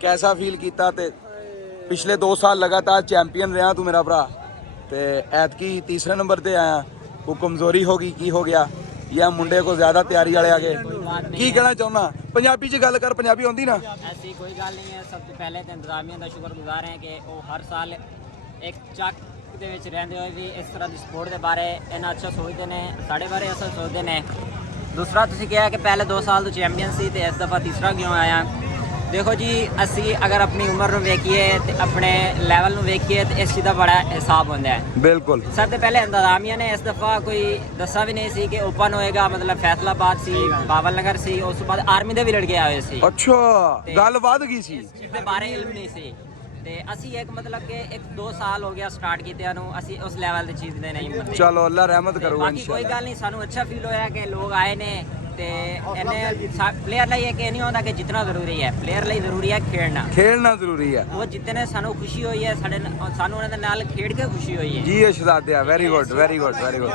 ਕੈਸਾ ਫੀਲ ਕੀਤਾ ਤੇ ਪਿਛਲੇ 2 ਸਾਲ ਲਗਾਤਾਰ ਚੈਂਪੀਅਨ ਰਿਹਾ ਤੂੰ ਮੇਰਾ ਭਰਾ ਤੇ ਐਤਕੀ ਤੀसरे नंबर ਤੇ ਆਇਆ ਕੋਈ ਕਮਜ਼ੋਰੀ ਹੋ ਗਈ ਕੀ ਹੋ ਗਿਆ ਜਾਂ ਮੁੰਡੇ ਕੋ ਜ਼ਿਆਦਾ ਤਿਆਰੀ ਵਾਲੇ ਆ ਗਏ ਕੀ ਕਹਿਣਾ ਚਾਹੁੰਦਾ ਪੰਜਾਬੀ 'ਚ ਗੱਲ ਕਰ ਪੰਜਾਬੀ ਆਉਂਦੀ ਨਾ ਐਸੀ ਕੋਈ ਗੱਲ ਨਹੀਂ ਹੈ ਸਭ ਤੋਂ ਪਹਿਲੇ ਤਾਂ ਇੰਤਜ਼ਾਮੀਆਂ ਦਾ ਸ਼ੁਕਰਗੁਜ਼ਾਰ ਹੈ ਕਿ ਉਹ ਹਰ ਸਾਲ ਇੱਕ ਚੱਕ ਦੇ ਵਿੱਚ ਰਹਿੰਦੇ ਹੋਏ ਵੀ ਇਸ ਤਰ੍ਹਾਂ ਦੀ ਸਪੋਰਟ ਦੇ ਬਾਰੇ ਇੰਨਾ ਅੱਛਾ ਸੋਚਦੇ ਨੇ ਸਾਡੇ ਬਾਰੇ ਅਸਲ ਸੋਚਦੇ ਨੇ ਦੂਸਰਾ ਤੁਸੀਂ ਕਿਹਾ ਕਿ ਪਹਿਲੇ 2 ਸਾਲ ਤੋਂ ਚੈਂਪੀਅਨ ਸੀ ਤੇ ਇਸ ਦਫਾ ਤੀਸਰਾ ਕਿਉਂ ਆਇਆ ਦੇਖੋ ਜੀ ਅਸੀਂ ਅਗਰ ਆਪਣੀ ਉਮਰ ਨੂੰ ਵੇਖੀਏ ਤੇ ਆਪਣੇ ਲੈਵਲ ਨੂੰ ਵੇਖੀਏ ਤੇ ਇਸ ਚੀਜ਼ ਦਾ ਬੜਾ ਹਿਸਾਬ ਹੁੰਦਾ ਹੈ। ਬਿਲਕੁਲ ਸਭ ਤੋਂ ਪਹਿਲੇ ਇੰਤਜ਼ਾਮੀਆ ਨੇ ਇਸ ਦਫਾ ਕੋਈ ਦੱਸਿਆ ਵੀ ਨਹੀਂ ਸੀ ਕਿ ਓਪਨ ਹੋਏਗਾ, ਮਤਲਬ ਫੈਸਲਾਬਾਦ ਸੀ, ਬਾਬਲ ਨਗਰ ਸੀ, ਉਸ ਤੋਂ ਬਾਅਦ ਆਰਮੀ ਦੇ ਵੀ ਲੜਕੇ ਆਏ ਸੀ। ਅੱਛਾ, ਗੱਲ ਵੱਧ ਗਈ ਸੀ। ਇਸ ਚੀਜ਼ ਦੇ ਬਾਰੇ ਇਲਮ ਨਹੀਂ ਸੀ ਤੇ ਅਸੀਂ ਇੱਕ ਮਤਲਬ ਕਿ 1-2 ਸਾਲ ਹੋ ਗਿਆ ਸਟਾਰਟ ਕੀਤਿਆਂ ਨੂੰ, ਅਸੀਂ ਉਸ ਲੈਵਲ ਦੀ ਚੀਜ਼ ਦੇ ਨਹੀਂ ਮੰਨਦੇ। ਚਲੋ ਅੱਲਾ ਰਹਿਮਤ ਕਰੂਗਾ ਬਾਕੀ ਕੋਈ ਗੱਲ ਨਹੀਂ, ਸਾਨੂੰ ਅੱਛਾ ਫੀਲ ਹੋਇਆ ਕਿ ਲੋਕ ਆਏ ਨੇ ਤੇ ਇਹਨੇ ਪਲੇਅਰ ਲਈ ਇਹ ਨਹੀਂ ਹੁੰਦਾ ਕਿ ਜਿੱਤਣਾ ਜ਼ਰੂਰੀ ਹੈ, ਪਲੇਅਰ ਲਈ ਜ਼ਰੂਰੀ ਹੈ ਖੇਡਣਾ ਜ਼ਰੂਰੀ ਹੈ। ਉਹ ਜਿੱਤਨੇ ਸਾਨੂੰ ਖੁਸ਼ੀ ਹੋਈ ਹੈ, ਸਾਨੂੰ ਉਹਨਾਂ ਦੇ ਨਾਲ ਖੇਡ ਕੇ ਖੁਸ਼ੀ ਹੋਈ ਹੈ। ਜੀ ਸ਼ਹਜ਼ਾਦਿਆ, very good very good very good.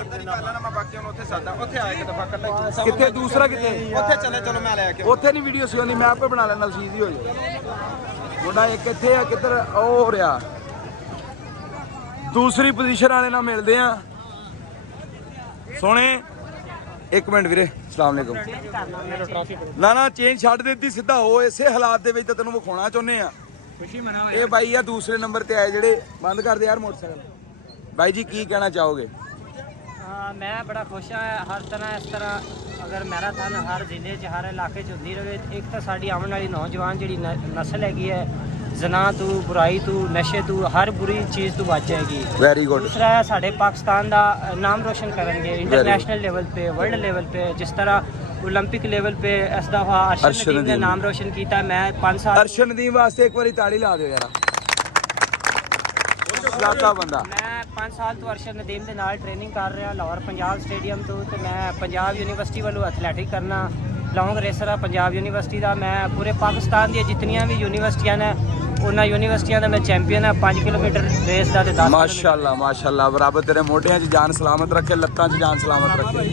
ਕਿੱਥੇ ਦੂਸਰਾ ਕਿੱਥੇ? ਉੱਥੇ ਚਲੇ ਚਲੋ ਮੈਂ ਲੈ ਕੇ ਉੱਥੇ ਨਹੀਂ ਵੀਡੀਓ ਸੀ ਉਹਦੀ, ਮੈਂ ਆਪੇ ਬਣਾ ਲੈਣਾ, ਸੀਜ਼ ਹੀ ਹੋ ਜਾਏ। ਮੁੰਡਾ ਇੱਕ ਇੱਥੇ ਆ, ਕਿੱਧਰ ਉਹ ਹੋ ਰਿਹਾ। ਦੂਸਰੀ ਪੋਜੀਸ਼ਨ ਵਾਲੇ ਨਾਲ ਮਿਲਦੇ ਆ। ਸੋਹਣੇ ਇੱਕ ਮਿੰਟ ਵੀਰੇ, ਅਸਲਾਮ ਵਾਲੇਕੁਮ। ਨਾ ਚੇਂਜ ਛੱਡ ਦਿੱਤੀ, ਸਿੱਧਾ ਹੋ। ਇਸੇ ਹਾਲਾਤ ਦੇ ਵਿੱਚ ਤਾਂ ਤੈਨੂੰ ਵਿਖਾਉਣਾ ਚਾਹੁੰਦੇ ਆ। ਇਹ ਬਾਈ ਆ ਦੂਸਰੇ ਨੰਬਰ ਤੇ ਆਏ ਜਿਹੜੇ। ਬੰਦ ਕਰ ਦੇ ਯਾਰ ਮੋਟਰਸਾਈਕਲ। ਬਾਈ ਜੀ ਕੀ ਕਹਿਣਾ ਚਾਹੋਗੇ? ਮੈਂ ਬੜਾ ਖੁਸ਼ ਹਾਂ। ਹਰ ਤਰ੍ਹਾਂ ਇਸ ਤਰ੍ਹਾਂ ਅਗਰ ਮੈਰਾਥਨ ਹਰ ਜ਼ਿਲ੍ਹੇ 'ਚ ਹਰ ਇਲਾਕੇ 'ਚ ਹੁੰਦੀ ਰਹੇ। ਇੱਕ ਤਾਂ ਸਾਡੀ ਆਉਣ ਵਾਲੀ ਨੌਜਵਾਨ ਜਿਹੜੀ ਨਸਲ ਹੈਗੀ ਹੈ, ਜ਼ਨਾ ਤੋਂ, ਬੁਰਾਈ ਤੋਂ, ਨਸ਼ੇ ਤੋਂ, ਹਰ ਬੁਰੀ ਚੀਜ਼ ਤੋਂ ਬਚ ਜਾਏਗੀ। Very good. ਦੂਸਰਾ ਸਾਡੇ ਪਾਕਿਸਤਾਨ ਦਾ ਨਾਮ ਰੋਸ਼ਨ ਕਰਨਗੇ ਇੰਟਰਨੈਸ਼ਨਲ ਲੈਵਲ पे, वर्ल्ड लेवल पे। जिस तरह ओलंपिक लेवल पे इस दफा अर्शद नदीम ने नाम रोशन किया। मैं 5 साल अर्शद नदीम वास्ते एक बारी ताड़ी ला दियो यार। लाता बंदा। मैं 5 ਸਾਲ ਤੋਂ ਅਰਸ਼ਦ ਨਦੀਮ ਦੇ ਨਾਲ ਟ੍ਰੇਨਿੰਗ ਕਰ ਰਿਹਾ ਲਾਹੌਰ ਪੰਜਾਬ ਸਟੇਡੀਅਮ ਤੋਂ। ਤੇ ਮੈਂ ਪੰਜਾਬ ਯੂਨੀਵਰਸਿਟੀ ਵੱਲੋਂ ਐਥਲੈਟਿਕ ਕਰਨਾ, ਲੌਂਗ ਰੇਸਰ ਆ ਪੰਜਾਬ ਯੂਨੀਵਰਸਿਟੀ ਦਾ। ਮੈਂ ਪੂਰੇ ਪਾਕਿਸਤਾਨ ਦੀਆਂ ਜਿੰਨੀਆਂ ਵੀ ਯੂਨੀਵਰਸਿਟੀਆਂ ਨੇ ਉਹਨਾਂ ਯੂਨੀਵਰਸਿਟੀਆਂ ਦਾ ਮੈਂ ਚੈਂਪੀਅਨ ਆ। 5 ਕਿਲੋਮੀਟਰ ਰੇਸ ਦਾ ਤੇ 10 ਮਾਸ਼ਾਅੱਲਾ ਮਾਸ਼ਾਅੱਲਾ। ਬਰਾਬਰ ਤੇਰੇ ਮੋਢਿਆਂ 'ਚ ਜਾਨ ਸਲਾਮਤ ਰੱਖੇ, ਲੱਤਾਂ 'ਚ ਜਾਨ ਸਲਾਮਤ ਰੱਖੇ।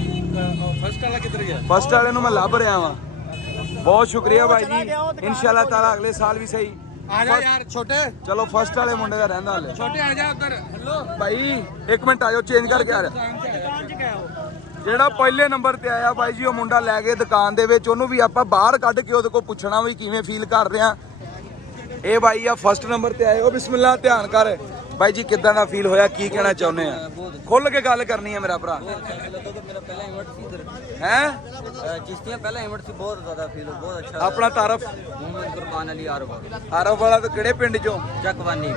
ਫਸਟ ਵਾਲਾ ਕਿੱਧਰ ਗਿਆ? ਫਸਟ ਵਾਲੇ ਨੂੰ ਮੈਂ ਲੱਭ ਰਿਹਾ ਵਾਂ। ਬਹੁਤ ਸ਼ੁਕਰੀਆ ਬਾਈ ਜੀ। ਇਨਸ਼ਾਅੱਲਾ ਤਾਲਾ ਅਗਲੇ ਸਾਲ ਵੀ ਸਹੀ। ਆ ਜਾ ਯਾਰ ਛੋਟੇ, ਚਲੋ ਫਸਟ ਵਾਲੇ ਮੁੰਡੇ ਦਾ ਰਹਿੰਦਾ ਹਲੇ। ਛੋਟੇ ਆ ਜਾ ਉੱਧਰ। ਹੈਲੋ ਭਾਈ ਇੱਕ ਮਿੰਟ ਆਇਓ, ਚੇਂਜ ਕਰਕੇ ਆ ਰਿਹਾ। ਜਿਹੜਾ ਪਹਿਲੇ ਨੰਬਰ ਤੇ ਆਇਆ ਬਾਈ ਜੀ, ਉਹ ਮੁੰਡਾ ਲੈ ਗਏ ਦੁਕਾਨ ਦੇ ਵਿੱਚ। ਉਹਨੂੰ ਵੀ ਆਪਾਂ ਬਾਹਰ ਕੱਢ ਕੇ ਉਹਦੇ ਕੋਲ ਪੁੱਛਣਾ ਵੀ ਕਿਵੇਂ ਫੀਲ ਕਰ ਰਿਹਾ। ਇਹ ਬਾਈ ਆ ਫਸਟ ਨੰਬਰ ਤੇ ਆਏ। ਉਹ ਬਿਸਮਿਲ੍ਲਾ, ਧਿਆਨ ਕਰ ਬਾਈ ਜੀ, ਕਿੱਦਾਂ ਦਾ ਫੀਲ ਹੋਇਆ, ਕੀ ਕਹਿਣਾ ਚਾਹੁੰਦੇ ਆ? ਖੁੱਲ ਕੇ ਗੱਲ ਕਰਨੀ ਹੈ ਮੇਰਾ ਭਰਾ। ਹੈ चिश्तियाँ पहला इवेंट से बहुत ज़्यादा फील बहुत अच्छा। ਆਪਣਾ ਤਾਰਫ। मोहम्मद कुरबान अली आरफ ਆਰਫ ਵਾਲਾ ਤੇ ਕਿਹੜੇ ਪਿੰਡ ਚੋਂ? चकवानी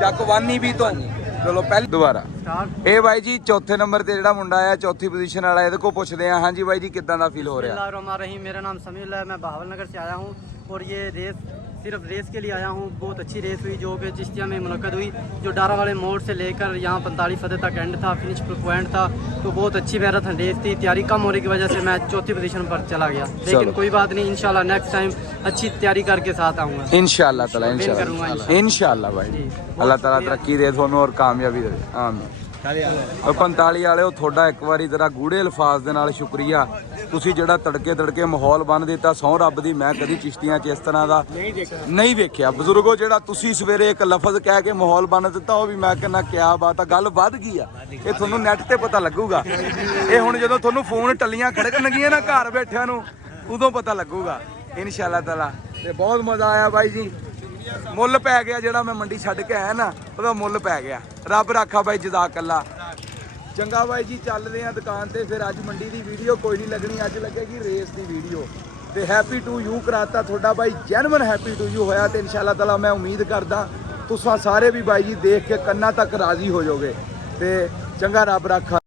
ਚੱਕਵਾਨੀ ਵੀ ਤੋਂ। ਚਲੋ ਪਹਿਲੇ ਦੁਬਾਰਾ। ਇਹ ਬਾਈ ਜੀ ਚੌਥੇ ਨੰਬਰ ਤੇ ਜਿਹੜਾ ਮੁੰਡਾ ਆਇਆ, ਚੌਥੀ ਪੋਜੀਸ਼ਨ ਵਾਲਾ, ਇਹਦੇ ਕੋਲ ਪੁੱਛਦੇ ਆ। ਹਾਂਜੀ ਬਾਈ ਜੀ, ਕਿੱਦਾਂ ਦਾ ਫੀਲ ਹੋ ਰਿਹਾ? बिस्मिल्लाहिर्रहमानिर्रहीम। मेरा नाम समीउल है, मैं बहावल नगर से आया हूँ और ये रेस सिर्फ रेस के लिए आया हूँ। बहुत अच्छी रेस हुई जो कि चिश्तिया में मुनक्कद हुई। जो डारा वाले मोड़ से लेकर यहाँ 45 फतेह तक एंड था, फिनिश पॉइंट था। तो बहुत अच्छी मैराथन रेस थी। तैयारी कम होने की वजह से मैं चौथी पोजीशन पर चला गया, लेकिन कोई बात नहीं, इंशाल्लाह नेक्स्ट टाइम अच्छी तैयारी करके साथ आऊँगा। इंशाअल्लाह ताला, इंशाअल्लाह भाई जी। अल्लाह ताला तरक्की दे ਤੁਹਾਨੂੰ और कामयाबी दे। आमीन। 45 ਵਾਲਿਓ, ਤੁਹਾਡਾ ਇੱਕ ਵਾਰੀ ਜਰਾ ਗੂੜੇ ਅਲਫਾਜ਼ ਦੇ ਨਾਲ ਸ਼ੁਕਰੀਆ। ਤੁਸੀਂ ਜਿਹੜਾ ਤੜਕੇ ਮਾਹੌਲ ਬਣ ਦਿੱਤਾ, ਸਹੁੰ ਰੱਬ ਦੀ, ਮੈਂ ਕਦੀ ਚਿਸ਼ਤੀਆਂ 'ਚ ਇਸ ਤਰ੍ਹਾਂ ਦਾ ਨਹੀਂ ਵੇਖਿਆ। ਬਜ਼ੁਰਗੋ, ਜਿਹੜਾ ਤੁਸੀਂ ਸਵੇਰੇ ਇੱਕ ਲਫ਼ਜ਼ ਕਹਿ ਕੇ ਮਾਹੌਲ ਬਣ ਦਿੱਤਾ, ਉਹ ਵੀ ਮੈਂ ਕਹਿੰਦਾ ਕਿਆ ਬਾਤ ਆ। ਗੱਲ ਵੱਧ ਗਈ ਆ। ਇਹ ਤੁਹਾਨੂੰ ਨੈਟ ਤੇ ਪਤਾ ਲੱਗੂਗਾ। ਇਹ ਹੁਣ ਜਦੋਂ ਤੁਹਾਨੂੰ ਫੋਨ ਟੱਲੀਆਂ ਖੜਕਣਗੀਆਂ ਨਾ ਘਰ ਬੈਠਿਆਂ ਨੂੰ, ਉਦੋਂ ਪਤਾ ਲੱਗੂਗਾ ਇਨਸ਼ਾਅੱਲਾ ਤਾਲਾ। ਤੇ ਬਹੁਤ ਮਜ਼ਾ ਆਇਆ ਬਾਈ ਜੀ। ਮੁੱਲ ਪੈ ਗਿਆ ਜਿਹੜਾ ਮੈਂ ਮੰਡੀ ਛੱਡ ਕੇ ਆਇਆ ਨਾ, ਉਹਦਾ ਮੁੱਲ ਪੈ ਗਿਆ। ਰੱਬ ਰਾਖਾ ਬਾਈ, ਜਜ਼ਾਕ ਅੱਲਾ। ਚੰਗਾ ਬਾਈ ਜੀ, ਚੱਲਦੇ ਆ ਦੁਕਾਨ ਤੇ ਫਿਰ। ਅੱਜ ਮੰਡੀ ਦੀ ਵੀਡੀਓ ਕੋਈ ਨਹੀਂ ਲੱਗਣੀ, ਅੱਜ ਲੱਗੇਗੀ ਰੇਸ ਦੀ ਵੀਡੀਓ। ਤੇ ਹੈਪੀ ਟੂ ਯੂ ਕਰਾਤਾ ਤੁਹਾਡਾ ਬਾਈ, ਜੈਨੂਇਨ ਹੈਪੀ ਟੂ ਯੂ ਹੋਇਆ। ਤੇ ਇਨਸ਼ਾਅੱਲਾ ਤਾਲਾ ਮੈਂ ਉਮੀਦ ਕਰਦਾ ਤੁਸੀਂ ਸਾਰੇ ਵੀ ਬਾਈ ਜੀ ਦੇਖ ਕੇ ਕੰਨਾਂ ਤੱਕ ਰਾਜ਼ੀ ਹੋ ਜਾਓਗੇ। ਤੇ ਚੰਗਾ, ਰੱਬ ਰਾਖਾ।